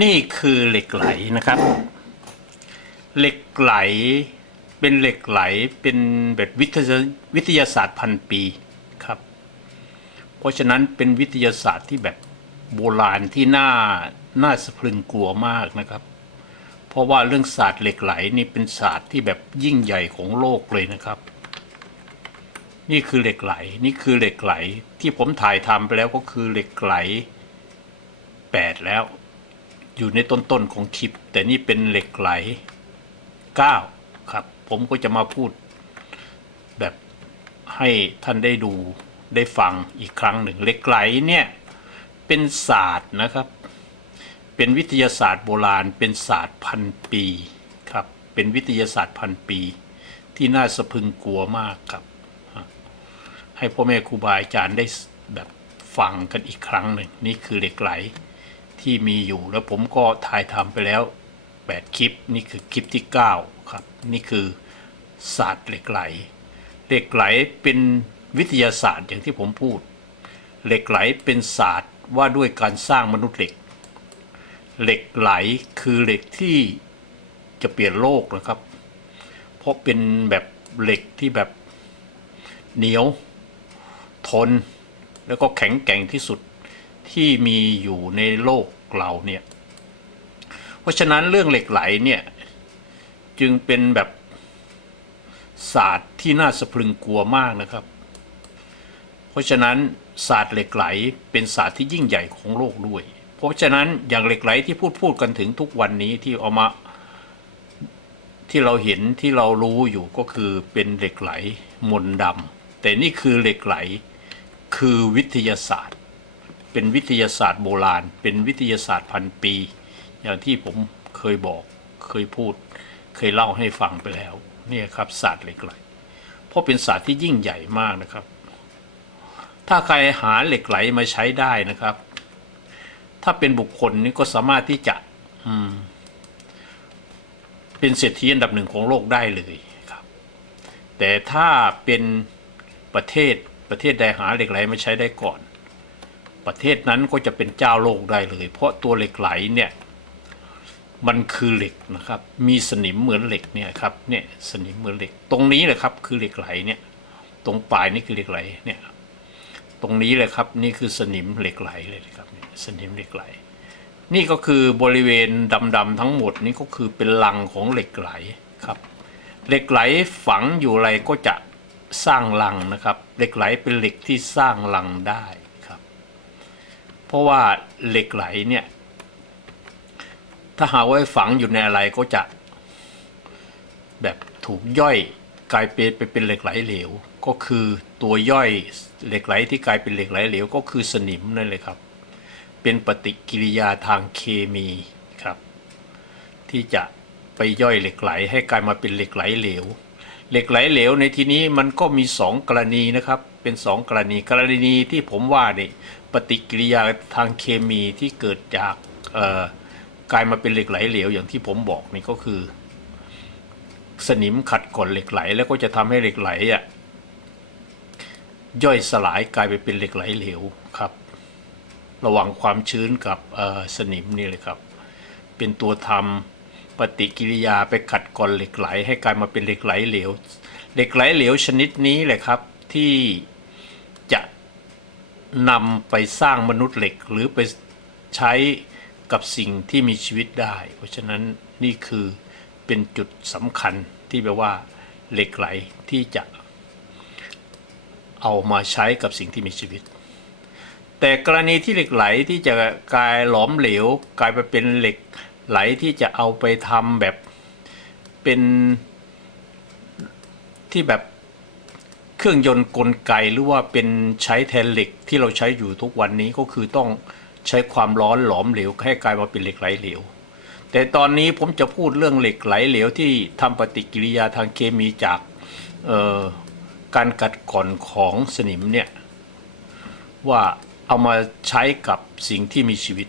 นี่คือเหล็กไหลนะครับ เหล็กไหลเป็นเหล็กไหลเป็นแบบวิทยาวิทยาศาสตร์พันปีครับ เพราะฉะนั้นเป็นวิทยาศาสตร์ที่แบบโบราณที่น่าน่าสะพรึงกลัวมากนะครับ เพราะว่าเรื่องศาสตร์เหล็กไหลนี่เป็นศาสตร์ที่แบบยิ่งใหญ่ของโลกเลยนะครับ นี่คือเหล็กไหลนี่คือเหล็กไหลที่ผมถ่ายทำไปแล้วก็คือเหล็กไหลแปดแล้ว อยู่ในต้นๆของคลิป แต่นี่เป็นเหล็กไหลเก้าครับ ผมก็จะมาพูด แบบให้ท่านได้ดูได้ฟังอีกครั้งหนึ่งเหล็กไหลเนี่ยเป็นศาสตร์นะครับ เป็นวิทยาศาสตร์โบราณ เป็นศาสตร์พันปีครับ เป็นวิทยาศาสตร์พันปี ที่น่าสะพึงกลัวมากครับ ให้พ่อแม่ครูบาอาจารย์ได้แบบฟังกันอีกครั้งหนึ่งนี่คือเหล็กไหล ที่มีอยู่แล้วผมก็ถ่ายทำไปแล้ว 8 คลิปนี่คือคลิปที่ 9 ครับ นี่คือศาสตร์เหล็กไหล เหล็กไหลเป็นวิทยาศาสตร์อย่างที่ผมพูด เหล็กไหลเป็นศาสตร์ว่าด้วยการสร้างมนุษย์เหล็ก เหล็กไหลคือเหล็กที่จะเปลี่ยนโลกนะครับ เพราะเป็นแบบเหล็กที่แบบเหนียว ทน แล้วก็แข็งแกร่งที่สุด ที่มีอยู่ในโลกเราเนี่ย เพราะฉะนั้นเรื่องเหล็กไหลเนี่ย จึงเป็นแบบศาสตร์ที่น่าสะพรึงกลัวมากนะครับ เพราะฉะนั้นศาสตร์เหล็กไหลเป็นศาสตร์ที่ยิ่งใหญ่ของโลกด้วย เพราะฉะนั้นอย่างเหล็กไหลที่พูดพูดกันถึงทุกวันนี้ที่เอามาที่เราเห็นที่เรารู้อยู่ก็คือเป็นเหล็กไหลมนดำแต่นี่คือเหล็กไหลคือวิทยาศาสตร์ เป็นวิทยาศาสตร์โบราณ เป็นวิทยาศาสตร์พันปี อย่างที่ผมเคยบอกเคยพูด เคยเล่าให้ฟังไปแล้วเนี่ยครับศาสตร์เหล็กไหลเพราะเป็นศาสตร์ที่ยิ่งใหญ่มากนะครับ ถ้าใครหาเหล็กไหลมาใช้ได้นะครับ ถ้าเป็นบุคคลนี่ก็สามารถที่จะอืมเป็นเศรษฐีอันดับหนึ่งของโลกได้เลยครับ แต่ถ้าเป็นประเทศประเทศใดหาเหล็กไหลมาใช้ได้ก่อน ประเทศนั้นก็จะเป็นเจ้าโลกได้เลย เพราะตัวเหล็กไหลเนี่ยมันคือเหล็กนะครับ มีสนิมเหมือนเหล็กเนี่ยครับเนี่ยสนิมเหมือนเหล็ก ตรงนี้แหละครับคือเหล็กไหลเนี่ยตรงปลายนี่คือเหล็กไหลเนี่ยตรงนี้เลยครับนี่คือสนิมเหล็กไหลเลยครับสนิมเหล็กไหล นี่ก็คือบริเวณดำๆทั้งหมดนี่ก็คือเป็นลังของเหล็กไหลครับเหล็กไหลฝังอยู่อะไรก็จะสร้างลังนะครับเหล็กไหลเป็นเหล็กที่สร้างลังได้ เพราะว่าเหล็กไหลเนี่ย ถ้าหากว่าฝังอยู่ในอะไรก็จะ แบบถูกย่อยกลายเป็นไปเป็นเหล็กไหลเหลว ก็คือตัวย่อยเหล็กไหลที่กลายเป็นเหล็กไหลเหลว ก็คือสนิมนั่นเลยครับ เป็นปฏิกิริยาทางเคมีครับ ที่จะไปย่อยเหล็กไหลให้กลายมาเป็นเหล็กไหลเหลว เหล็กไหลเหลวในที่นี้มันก็มีสองกรณีนะครับ เป็นสองกรณี กรณีที่ผมว่านี่ ปฏิกิริยาทางเคมีที่เกิดจากกลายมาเป็นเหล็กไหลเหลวอย่างที่ผมบอกนี่ก็คือ สนิมขัดก่อนเหล็กไหล แล้วก็จะทำให้เหล็กไหลอะย่อยสลายกลายไปเป็นเหล็กไหลเหลวครับ ระหว่างความชื้นกับสนิมนี่เลยครับ เป็นตัวทำปฏิกิริยาไปขัดก่อนเหล็กไหล ให้กลายมาเป็นเหล็กไหลเหลว เหล็กไหลเหลวชนิดนี้แหละครับที่ นำไปสร้างมนุษย์เหล็กหรือไปใช้กับสิ่งที่มีชีวิตได้ เพราะฉะนั้นนี่คือเป็นจุดสำคัญที่แปลว่าเหล็กไหลที่จะเอามาใช้กับสิ่งที่มีชีวิต แต่กรณีที่เหล็กไหลที่จะกลายหลอมเหลว กลายไปเป็นเหล็กไหลที่จะเอาไปทำแบบเป็นที่แบบ เครื่องยนต์กลไกหรือว่าเป็นใช้แทนเหล็กที่เราใช้อยู่ทุกวันนี้ก็คือต้องใช้ความร้อนหลอมเหลวให้กลายมาเป็นเหล็กไหลเหลว แต่ตอนนี้ผมจะพูดเรื่องเหล็กไหลเหลวที่ทำปฏิกิริยาทางเคมีจากการกัดก่อนของสนิมเนี่ยว่าเอามาใช้กับสิ่งที่มีชีวิต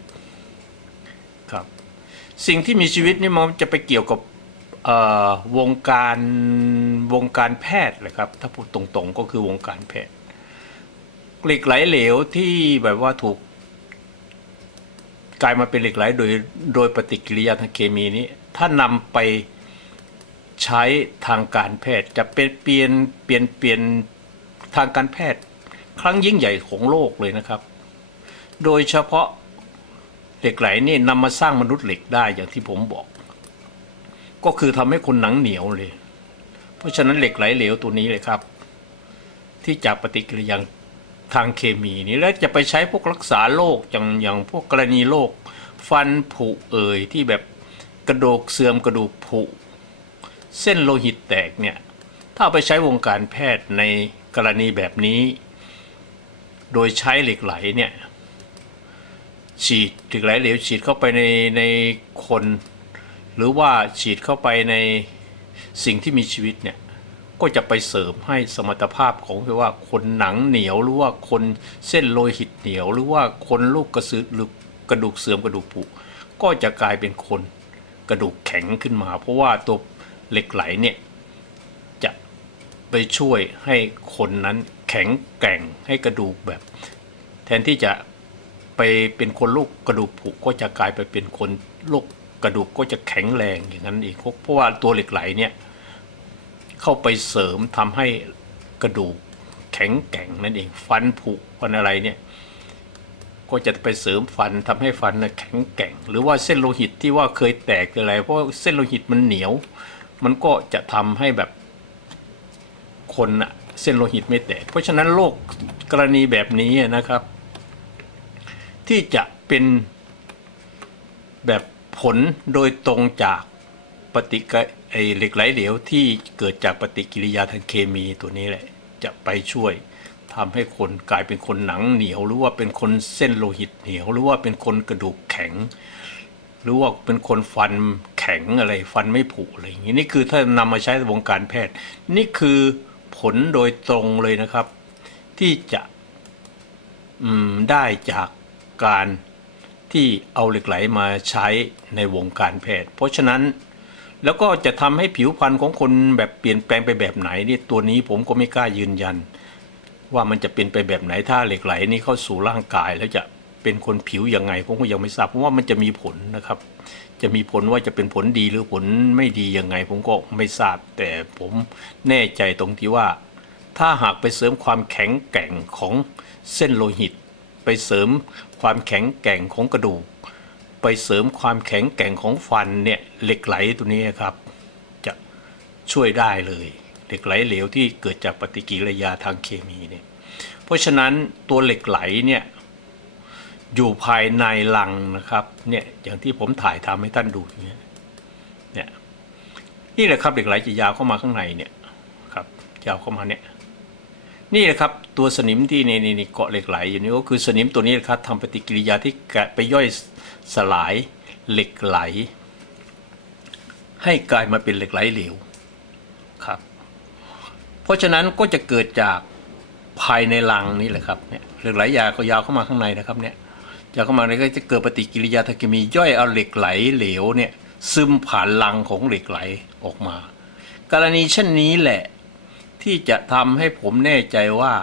ครับสิ่งที่มีชีวิตนี่มันจะไปเกี่ยวกับ วงการวงการแพทย์เลยครับ ถ้าพูดตรงๆก็คือวงการแพทย์เหล็กไหลเหลวที่แบบว่าถูกกลายมาเป็นเหล็กไหลโดยโดยปฏิกิริยาทางเคมีนี้ ถ้านำไปใช้ทางการแพทย์จะเป็นเปลี่ยนเปลี่ยนเปลี่ยนทางการแพทย์ ครั้งยิ่งใหญ่ของโลกเลยนะครับ โดยเฉพาะเหล็กไหลนี่นำมาสร้างมนุษย์เหล็กได้อย่างที่ผมบอก ก็คือทำให้คนหนังเหนียวเลย เพราะฉะนั้นเหล็กไหลเหลวตัวนี้เลยครับ ที่จากปฏิกิริยาทางเคมีนี้แล้วจะไปใช้พวกรักษาโรคอย่างอย่างพวกกรณีโรคฟันผุเอ่ยที่แบบกระดูกเสื่อมกระดูกผุ เส้นโลหิตแตกเนี่ยถ้าเอาไปใช้วงการแพทย์ในกรณีแบบนี้ โดยใช้เหล็กไหลเนี่ยฉีดเหล็กไหลเหลวฉีดเข้าไปในในคน หรือว่าฉีดเข้าไปในสิ่งที่มีชีวิตเนี่ยก็จะไปเสริมให้สมรรถภาพของที่ว่าคนหนังเหนียวหรือว่าคนเส้นโลหิตเหนียว หรือว่าคนลูกกระสือหรือกระดูกเสื่อมกระดูกผุก็จะกลายเป็นคนกระดูกแข็งขึ้นมา เพราะว่าตัวเหล็กไหลเนี่ยจะไปช่วยให้คนนั้นแข็งแกร่งให้กระดูกแบบ แทนที่จะไปเป็นคนลูกกระดูกผุก็จะกลายไปเป็นคนลูก กระดูกก็จะแข็งแรงอย่างนั้นเองเพราะว่าตัวเหล็กไหลเนี่ยเข้าไปเสริมทำให้กระดูกแข็งแกร่งนั่นเองฟันผุฟันอะไรเนี่ยก็จะไปเสริมฟันทำให้ฟันน่ะแข็งแกร่ง หรือว่าเส้นโลหิตที่ว่าเคยแตกอะไร เพราะเส้นโลหิตมันเหนียว มันก็จะทำให้แบบคนน่ะเส้นโลหิตไม่แตก เพราะฉะนั้นโรคกรณีแบบนี้นะครับ ที่จะเป็นแบบ ผลโดยตรงจากปฏิกิริไอเหล็กไหลเหลวที่เกิดจากปฏิกิริยาทางเคมีตัวนี้แหละ จะไปช่วยทำให้คนกลายเป็นคนหนังเหนียว หรือว่าเป็นคนเส้นโลหิตเหนียว หรือว่าเป็นคนกระดูกแข็ง หรือว่าเป็นคนฟันแข็งอะไรฟันไม่ผุอะไรอย่างนี้นี่คือถ้านำมาใช้ในวงการแพทย์ นี่คือผลโดยตรงเลยนะครับ ที่จะได้จากการ ที่เอาเหล็กไหลมาใช้ในวงการแพทย์ เพราะฉะนั้นแล้วก็จะทำให้ผิวพรรณของคนแบบเปลี่ยนแปลงไปแบบไหนนี่ตัวนี้ผมก็ไม่กล้ายืนยัน ว่ามันจะเป็นไปแบบไหนถ้าเหล็กไหลนี่เข้าสู่ร่างกาย แล้วจะเป็นคนผิวยังไงผมก็ยังไม่ทราบเพราะว่ามันจะมีผลนะครับ จะมีผลว่าจะเป็นผลดีหรือผลไม่ดียังไง ผมก็ไม่ทราบ แต่ผมแน่ใจตรงที่ว่า ถ้าหากไปเสริมความแข็งแกร่งของเส้นโลหิต ไปเสริมความแข็งแกร่งของกระดูก ไปเสริมความแข็งแกร่งของฟันเนี่ยเหล็กไหลตัวนี้ครับ จะช่วยได้เลยเหล็กไหลเหลวที่เกิดจากปฏิกิริยาทางเคมีเนี่ยเพราะฉะนั้นตัวเหล็กไหลเนี่ยอยู่ภายในลังนะครับเนี่ยอย่างที่ผมถ่ายทำให้ท่านดูอย่างเงี้ยเนี่ยนี่แหละครับเหล็กไหลจะยาวเข้ามาข้างในเนี่ยครับยาวเข้ามาเนี่ย นี่แหละครับตัวสนิมที่ในในเกาะเหล็กไหลอยู่นี่ก็คือสนิมตัวนี้นะครับทำปฏิกิริยาที่ไปย่อยสลายเหล็กไหล ให้กลายมาเป็นเหล็กไหลเหลวครับ เพราะฉะนั้นก็จะเกิดจากภายในรังนี่แหละครับเนี่ยเหล็กไหลยาก็ยาวเข้ามาข้างในนะครับเนี่ยยาวเข้ามาเนี่ยก็จะเกิดปฏิกิริยาทางเคมีย่อยเอาเหล็กไหลเหลวเนี่ยซึมผ่านรังของเหล็กไหลออกมา กรณีเช่นนี้แหละ ที่จะทำให้ผมแน่ใจว่า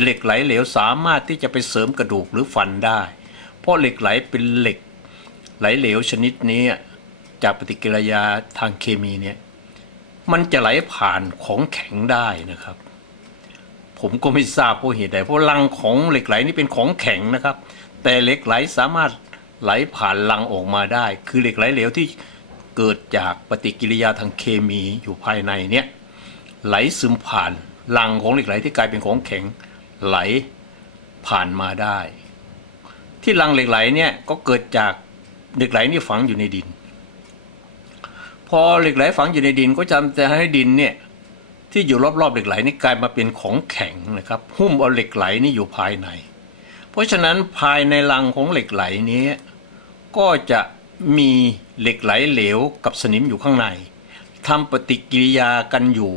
เหล็กไหลเหลวสามารถที่จะไปเสริมกระดูกหรือฟันได้ เพราะเหล็กไหลเป็นเหล็กไหลเหลวชนิดนี้จากปฏิกิริยาทางเคมีเนี่ยมันจะไหลผ่านของแข็งได้นะครับ ผมก็ไม่ทราบเพราะเหตุใดเพราะลังของเหล็กไหลนี่เป็นของแข็งนะครับ แต่เหล็กไหลสามารถไหลผ่านลังออกมาได้ คือเหล็กไหลเหลวที่เกิดจากปฏิกิริยาทางเคมีอยู่ภายในเนี่ย ไหลซึมผ่านลังของเหล็กไหลที่กลายเป็นของแข็งไหลผ่านมาได้ ที่ลังเหล็กไหลเนี่ยก็เกิดจากเหล็กไหลนี่ฝังอยู่ในดิน พอเหล็กไหลฝังอยู่ในดินก็จำจะให้ดินเนี่ยที่อยู่รอบๆเหล็กไหลนี่กลายมาเป็นของแข็งนะครับหุ้มเอาเหล็กไหลนี่อยู่ภายใน เพราะฉะนั้นภายในลังของเหล็กไหลนี้ ก็จะมีเหล็กไหลเหลวกับสนิมอยู่ข้างในทำปฏิกิริยากันอยู่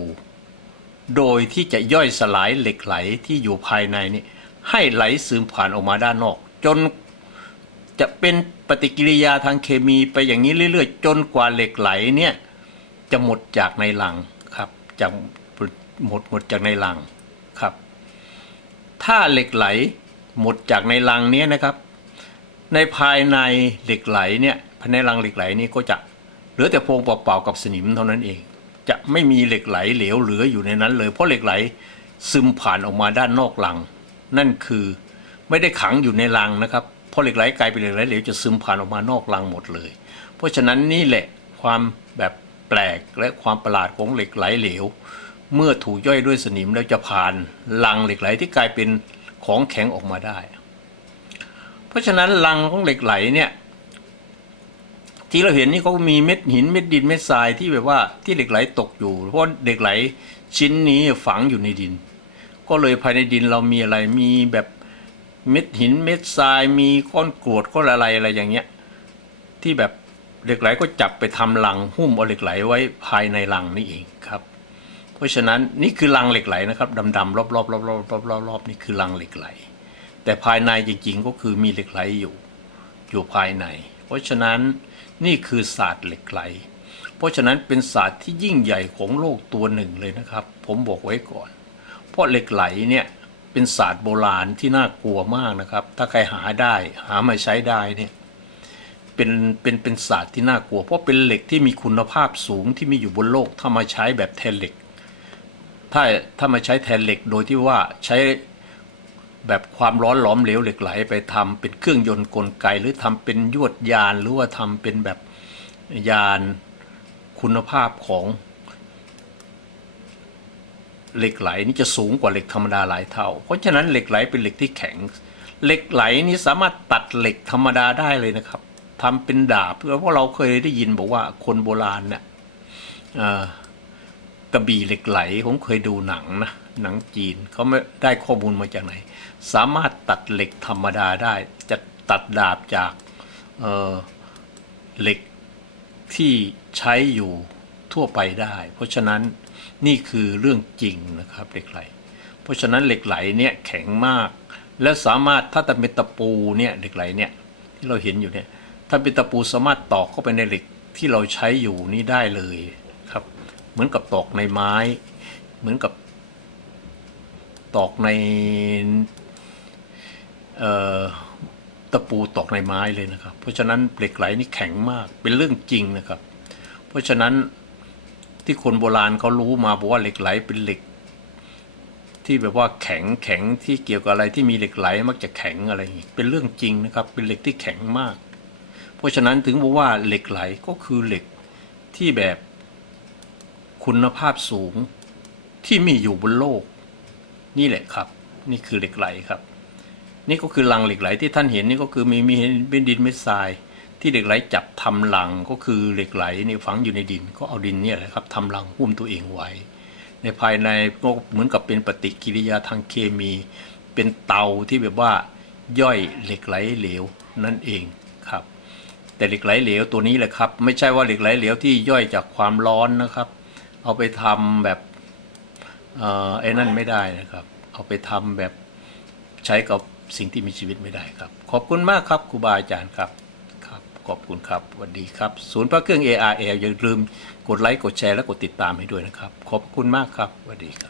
โดยที่จะย่อยสลายเหล็กไหลที่อยู่ภายในนี่ให้ไหลซึมผ่านออกมาด้านนอก จนจะเป็นปฏิกิริยาทางเคมีไปอย่างนี้เรื่อยๆ จนกว่าเหล็กไหลเนี่ยจะหมดจากในหลังครับจากหมดหมดจากในหลังครับ ถ้าเหล็กไหลหมดจากในลังเนี้ยนะครับ ในภายในเหล็กไหลเนี่ยภายในรังเหล็กไหลนี่ก็จะเหลือแต่โพรงเปล่าๆกับสนิมเท่านั้นเอง จะไม่มีเหล็กไหลเหลวเหลืออยู่ในนั้นเลย เพราะเหล็กไหลซึมผ่านออกมาด้านนอกรัง นั่นคือไม่ได้ขังอยู่ในรังนะครับเพราะเหล็กไหลกลายเป็นเหล็กไหลเหลวจะซึมผ่านออกมานอกรังหมดเลย เพราะฉะนั้นนี่แหละความแบบแปลกและความประหลาดของเหล็กไหลเหลว เมื่อถูกย่อยด้วยสนิมแล้วจะผ่านรังเหล็กไหลที่กลายเป็นของแข็งออกมาได้ เพราะฉะนั้นรังของเหล็กไหลเนี่ย ที่เราเห็นนี่เขามีเม็ดหินเม็ดดินเม็ดทรายที่แบบว่าที่เหล็กไหลตกอยู่ เพราะเหล็กไหลชิ้นนี้ฝังอยู่ในดิน ก็เลยภายในดินเรามีอะไรมีแบบเม็ดหินเม็ดทรายมีก้อนกรวดก้อนอะไรอะไรอย่างเงี้ยที่แบบเหล็กไหลก็จับไปทำรังหุ้มเอาเหล็กไหลไว้ภายในรังนี่เองครับ เพราะฉะนั้นนี่คือรังเหล็กไหลนะครับดำๆรอบๆรอบๆรอบๆรอบๆนี่คือรังเหล็กไหล แต่ภายในจริงๆก็คือมีเหล็กไหลอยู่อยู่ภายใน เพราะฉะนั้น นี่คือศาสตร์เหล็กไหล เพราะฉะนั้นเป็นศาสตร์ที่ยิ่งใหญ่ของโลกตัวหนึ่งเลยนะครับ ผมบอกไว้ก่อน เพราะเหล็กไหลเนี่ยเป็นศาสตร์โบราณที่น่ากลัวมากนะครับ ถ้าใครหาได้หามาใช้ได้เนี่ยเป็นเป็นเป็นศาสตร์ที่น่ากลัว เพราะเป็นเหล็กที่มีคุณภาพสูงที่มีอยู่บนโลกถ้ามาใช้แบบแทนเหล็ก ถ้าถ้ามาใช้แทนเหล็กโดยที่ว่าใช้ แบบความร้อนหลอมเหลวเหล็กไหลไปทำเป็นเครื่องยนต์กลไก หรือทำเป็นยวดยานหรือว่าทำเป็นแบบยานคุณภาพของเหล็กไหลนี่จะสูงกว่าเหล็กธรรมดาหลายเท่า เพราะฉะนั้นเหล็กไหลเป็นเหล็กที่แข็ง เหล็กไหลนี่สามารถตัดเหล็กธรรมดาได้เลยนะครับทำเป็นดาบเพราะเราเคยได้ยินบอกว่าคนโบราณเนี่ยกระบี่เหล็กไหลผมเคยดูหนังนะ หนังจีนเขาไม่ได้ข้อมูลมาจากไหน สามารถตัดเหล็กธรรมดาได้ จะตัดดาบจากเอ่อเหล็กที่ใช้อยู่ทั่วไปได้ เพราะฉะนั้นนี่คือเรื่องจริงนะครับเหล็กไหล เพราะฉะนั้นเหล็กไหลเนี่ยแข็งมาก และสามารถถ้าแต่เป็นตะปูเนี่ยเหล็กไหลเนี่ยที่เราเห็นอยู่เนี่ยถ้าเป็นตะปูสามารถตอกเข้าไปในเหล็กที่เราใช้อยู่นี่ได้เลยครับ เหมือนกับตอกในไม้ เหมือนกับ ตอกในตะปูตอกในไม้เลยนะครับ เพราะฉะนั้นเหล็กไหลนี่แข็งมากเป็นเรื่องจริงนะครับ เพราะฉะนั้นที่คนโบราณเขารู้มาบอกว่าเหล็กไหลเป็นเหล็ก ที่แบบว่าแข็งแข็งที่เกี่ยวกับอะไรที่มีเหล็กไหลมักจะแข็งอะไรอย่างนี้เป็นเรื่องจริงนะครับ เป็นเหล็กที่แข็งมาก เพราะฉะนั้นถึงบอกว่าเหล็กไหลก็คือเหล็กที่แบบคุณภาพสูงที่มีอยู่บนโลก นี่แหละครับ นี่คือเหล็กไหลครับ นี่ก็คือรังเหล็กไหลที่ท่านเห็นนี่ก็คือมีมีเป็นดินเม็ดทราย ที่เหล็กไหลจับทำรังก็คือเหล็กไหลนี่ฝังอยู่ในดิน ก็เอาดินเนี่ยแหละครับทำรังหุ้มตัวเองไว้ ในภายในก็เหมือนกับเป็นปฏิกิริยาทางเคมี เป็นเตาที่แบบว่าย่อยเหล็กไหลเหลวนั่นเองครับแต่เหล็กไหลเหลวตัวนี้แหละครับ ไม่ใช่ว่าเหล็กไหลเหลวที่ย่อยจากความร้อนนะครับ เอาไปทำแบบ ไอ้นั่นไม่ได้นะครับ เอาไปทำแบบใช้กับสิ่งที่มีชีวิตไม่ได้ครับ ขอบคุณมากครับครูบาอาจารย์ครับครับขอบคุณครับสวัสดีครับศูนย์พระเครื่อง ARL อย่าลืมกดไลค์กดแชร์และกดติดตามให้ด้วยนะครับ ขอบคุณมากครับสวัสดีครับ